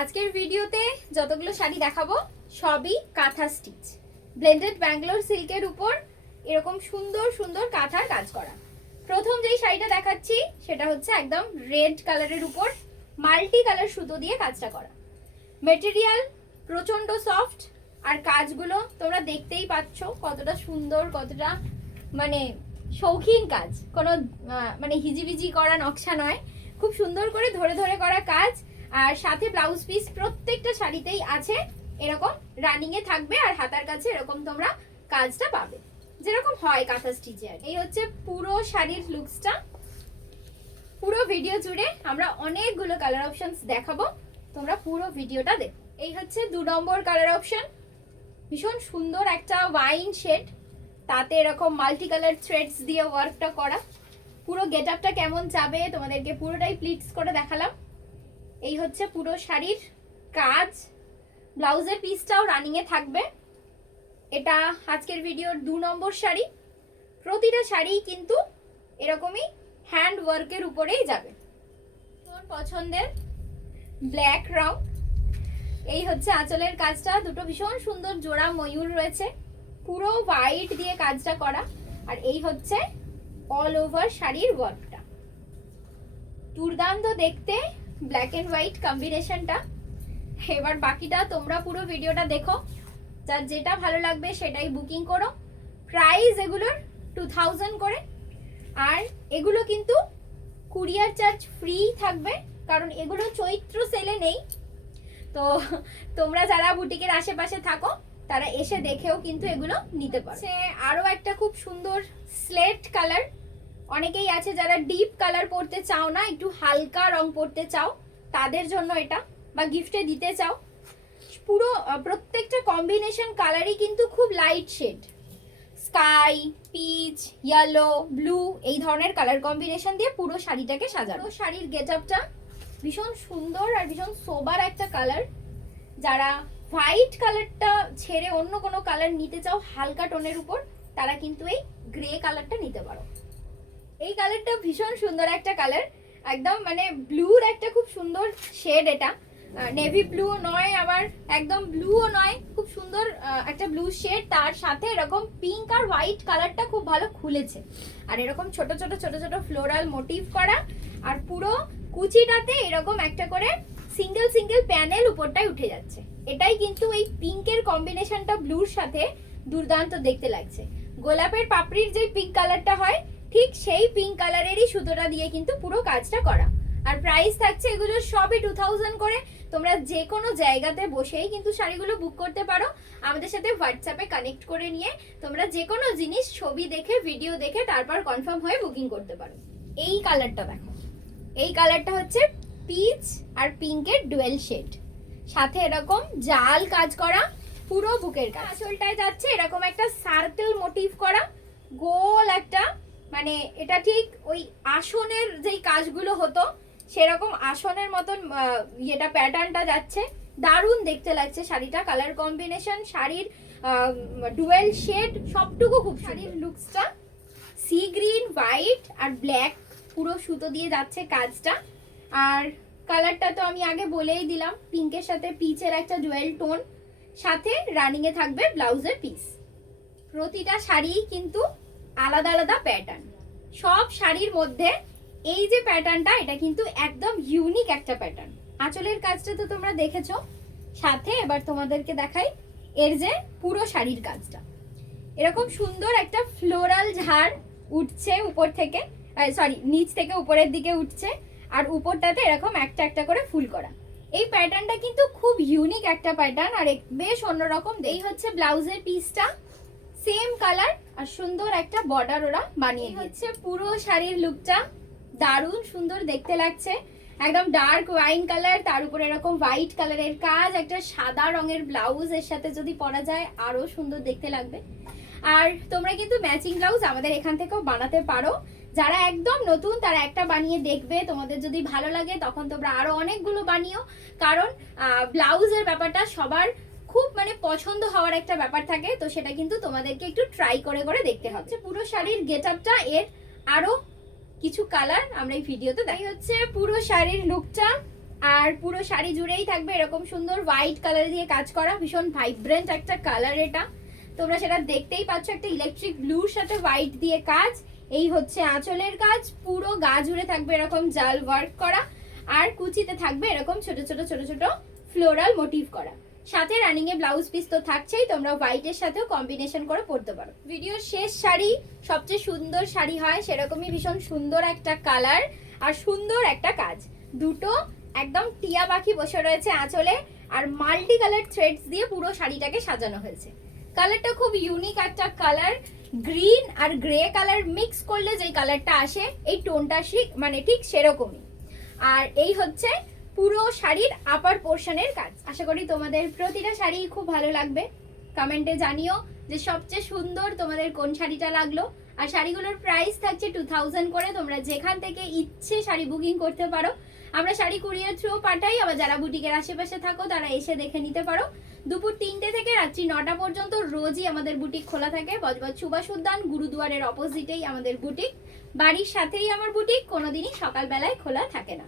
আজকের ভিডিওতে যতগুলো শাড়ি দেখাবো সবই কাঁথা স্টিচ, ব্লেন্ডেড ব্যাঙ্গালোর সিল্কের উপর এরকম সুন্দর সুন্দর কাঁথার কাজ করা। প্রথম যেই শাড়িটা দেখাচ্ছি সেটা হচ্ছে একদম রেড কালারের উপর মাল্টি কালার সুতো দিয়ে কাজটা করা। মেটেরিয়াল প্রচন্ড সফট, আর কাজগুলো তোমরা দেখতেই পাচ্ছ কতটা সুন্দর, কতটা মানে শৌখিন কাজ, কোনো মানে হিজিবিজি করা নকশা নয়, খুব সুন্দর করে ধরে ধরে করা কাজ। আর সাথে ব্লাউজ পিস প্রত্যেকটা শাড়িতেই আছে, এরকম রানিং এ থাকবে, আর হাতার কাছে এরকম তোমরা কাজটা পাবে যেরকম হয় কাঁথা স্টিচে। এই হচ্ছে পুরো শাড়ির লুকসটা। পুরো ভিডিও জুড়ে আমরা অনেকগুলো কালার অপশনস দেখাবো, তোমরা পুরো ভিডিওটা দেখো। এই হচ্ছে 2 নম্বর কালার অপশন, ভীষণ সুন্দর একটা ওয়াইন শেড, তাতে এরকম মাল্টি কালার থ্রেডস দিয়ে ওয়ার্কটা করা। পুরো গেট আপটা কেমন যাবে তোমাদেরকে পুরোটাই প্লিটস করে দেখালাম। এই হচ্ছে পুরো শাড়ির কাজ, ব্লাউজের পিসটাও রানিং এ থাকবে। এটা আজকের ভিডিওর 2 নম্বর শাড়ি। প্রতিটা শাড়ি কিন্তু এরকমই হ্যান্ড ওয়ার্কের উপরেই যাবে। তোমার পছন্দের ব্ল্যাক রং। এই হচ্ছে আঁচলের কাজটা, দুটো ভীষণ সুন্দর জোড়া ময়ূর রয়েছে, পুরো হোয়াইট দিয়ে কাজটা করা। আর এই হচ্ছে অল ওভার শাড়ির ওয়ার্কটা, দুর্দান্ত দেখতে ব্ল্যাক এন্ড হোয়াইট কম্বিনেশনটা। এবার বাকিটা তোমরা পুরো ভিডিওটা দেখো, যার যেটা ভালো লাগবে সেটাই বুকিং করো। প্রাইস এগুলোর 2000 করে, আর এগুলো কিন্তু কুরিয়ার চার্জ ফ্রি থাকবে, কারণ এগুলো চৈত্র সেলে নেই। তো তোমরা যারা বুটিকের আশেপাশে থাকো তারা এসে দেখেও কিন্তু এগুলো নিতে পারো। আরো একটা খুব সুন্দর স্লেট কালার, অনেকেই আছে যারা ডিপ কালার পরতে চাও না, একটু হালকা রং পরতে চাও, তাদের জন্য এটা, বা গিফটে দিতে চাও। পুরো প্রত্যেকটা কম্বিনেশন কালারই কিন্তু খুব light shade, sky, peach, yellow, blue, এই ধরনের কালার কম্বিনেশন দিয়ে পুরো শাড়িটাকে সাজানো। শাড়ির গেট আপটা ভীষণ সুন্দর আর ভীষণ সোবার একটা কালার। যারা হোয়াইট কালারটা ছেড়ে অন্য কোনো কালার নিতে চাও হালকা টোনের উপর, তারা কিন্তু এই গ্রে কালারটা নিতে পারো। এই কালারটা ভীষণ সুন্দর একটা কালার, একদম মানে ব্লুর একটা খুব সুন্দর শেড। এটা নেভি ব্লু নয়, আবার একদম ব্লুও নয়, খুব সুন্দর একটা ব্লু শেড, তার সাথে এরকম পিঙ্ক আর হোয়াইট কালারটা খুব ভালো খুলেছে। আর এরকম ছোট ছোট ছোট ছোট ফ্লোরাল মোটিভ করা, আর পুরো কুচিটাতে এরকম একটা করে সিঙ্গেল সিঙ্গেল প্যানেল উপরটাই উঠে যাচ্ছে। এটাই কিন্তু এই পিঙ্কের কম্বিনেশনটা ব্লুর সাথে দুর্দান্ত দেখতে লাগছে। গোলাপের পাপড়ির যে পিঙ্ক কালারটা হয়, ঠিক সেই পিঙ্ক কালারেরই সুতোটা দিয়ে কিন্তু পুরো কাজটা করা। আর প্রাইস থাকছে এগুলো সবই 2000 করে। তোমরা যে কোনো জায়গাতে বসেই কিন্তু শাড়িগুলো বুক করতে পারো, আমাদের সাথে হোয়াটসঅ্যাপে কানেক্ট করে নিয়ে তোমরা যে কোনো জিনিস ছবি দেখে ভিডিও দেখে তারপর কনফার্ম হয়ে বুকিং করতে পারো। এই কালারটা দেখো, এই কালারটা হচ্ছে পিচ আর পিঙ্কের ডুয়েল শেড, সাথে এরকম জাল কাজ করা, পুরো বুকের কাজ। আঁচলটায় যাচ্ছে এরকম একটা সার্কেল মোটিভ করা, গোল একটা, মানে এটা ঠিক ওই আসনের যেই কাজগুলো হতো সেরকম আসনের মতন এটা প্যাটার্নটা যাচ্ছে। দারুণ দেখতে লাগছে শাড়িটা, কালার কম্বিনেশন, শাড়ির ডুয়েল শেড সবটুকু খুব। শাড়ির লুকসটা সি গ্রিন, হোয়াইট আর ব্ল্যাক পুরো সুতো দিয়ে যাচ্ছে কাজটা। আর কালারটা তো আমি আগে বলেই দিলাম, পিঙ্কের সাথে পিচের একটা জুয়েল টোন, সাথে রানিং এ থাকবে ব্লাউজের পিস। প্রতিটা শাড়ি কিন্তু আলাদা আলাদা প্যাটার্ন, সব শাড়ির মধ্যে এই যে প্যাটার্নটা, এটা কিন্তু একদম ইউনিক একটা প্যাটার্ন। আঁচলের কাজটা তো তোমরা দেখেছো, সাথে এবার তোমাদেরকে দেখাই এর যে পুরো শাড়ির কাজটা। এরকম সুন্দর একটা ফ্লোরাল ঝাড় উঠছে উপর থেকে, সরি নিচ থেকে উপরের দিকে উঠছে, আর উপরটাতে এরকম একটা একটা করে ফুল করা। এই প্যাটার্নটা কিন্তু খুব ইউনিক একটা প্যাটার্ন, আর বেশ অন্যরকম। এই হচ্ছে ব্লাউজের পিসটা, সেম কালার আর সুন্দর একটা বর্ডার ওরা বানিয়ে দিয়েছে। পুরো শাড়ির লুকটা দারুণ সুন্দর দেখতে লাগছে, একদম ডার্ক ওয়াইন কালার, তার উপরে এরকম হোয়াইট কালারের কাজ, একটা সাদা রঙের ব্লাউজ এর সাথে যদি পরা যায় আরো সুন্দর দেখতে লাগবে। আর তোমরা কিন্তু ম্যাচিং ব্লাউজ আমাদের এখান থেকেও বানাতে পারো। যারা একদম নতুন তারা একটা বানিয়ে দেখবে, তোমাদের যদি ভালো লাগে তখন তোমরা আরো অনেকগুলো বানিও, কারণ ব্লাউজের ব্যাপারটা সবার খুব মানে পছন্দ হওয়ার একটা ব্যাপার থাকে, তো সেটা কিন্তু তোমাদেরকে একটু ট্রাই করে করে দেখতে হবে। পুরো শাড়ির গেট আপটা, এর আরো কিছু কালার আমরা এই ভিডিওতে দেখাই। হচ্ছে পুরো শাড়ির লুকটা, আর পুরো শাড়ি জুড়েই থাকবে এরকম সুন্দর হোয়াইট কালার দিয়ে কাজ করা, ভীষণ ভাইব্রেন্ট একটা কালার এটা, তোমরা সেটা দেখতেই পাচ্ছ, একটা ইলেকট্রিক ব্লুর সাথে হোয়াইট দিয়ে কাজ। এই হচ্ছে আঁচলের কাজ, পুরো গা জুড়ে থাকবে এরকম জাল ওয়ার্ক করা, আর কুচিতে থাকবে এরকম ছোট ছোট ছোট ছোট ফ্লোরাল মোটিভ করা। সাথে রানিং এ ব্লাউজ পিস তো থাকছেই, তোমরা হোয়াইটের সাথেও কম্বিনেশন করে পরতে পারো। ভিডিওর শেষ শাড়ি সবচেয়ে সুন্দর শাড়ি হয়, সেরকমই ভীষণ সুন্দর একটা কালার আর সুন্দর একটা কাজ, দুটো একদম টিয়া পাখি বসে রয়েছে আঁচলে, আর মাল্টি কালার থ্রেডস দিয়ে পুরো শাড়িটাকে সাজানো হয়েছে। কালারটা খুব ইউনিক একটা কালার, গ্রিন আর গ্রে কালার মিক্স করলে যেই কালারটা আসে এই টোনটা মানে ঠিক সেরকমই। আর এই হচ্ছে পুরো শাড়ির আপার পোর্শনের কাজ। আশা করি তোমাদের প্রতিটা শাড়ি খুব ভালো লাগবে। কমেন্টে জানিও যে সবচেয়ে সুন্দর তোমাদের কোন শাড়িটা লাগলো। আর শাড়িগুলোর প্রাইস থাকছে 2000 করে, তোমরা যেখান থেকে ইচ্ছে শাড়ি বুকিং করতে পারো। আমরা শাড়ি কুরিয়ার থ্রু পাঠাই, আবার যারা বুটিকের আশেপাশে থাকো তারা এসে দেখে নিতে পারো। দুপুর 3টে থেকে রাত্রি 9টা পর্যন্ত রোজই আমাদের বুটিক খোলা থাকে। বজবজ সুভাষ উদ্যান গুরুদুয়ারের অপোজিটেই আমাদের বুটিক, বাড়ির সাথেই আমার বুটিক, কোনোদিনই সকালবেলায় খোলা থাকে না।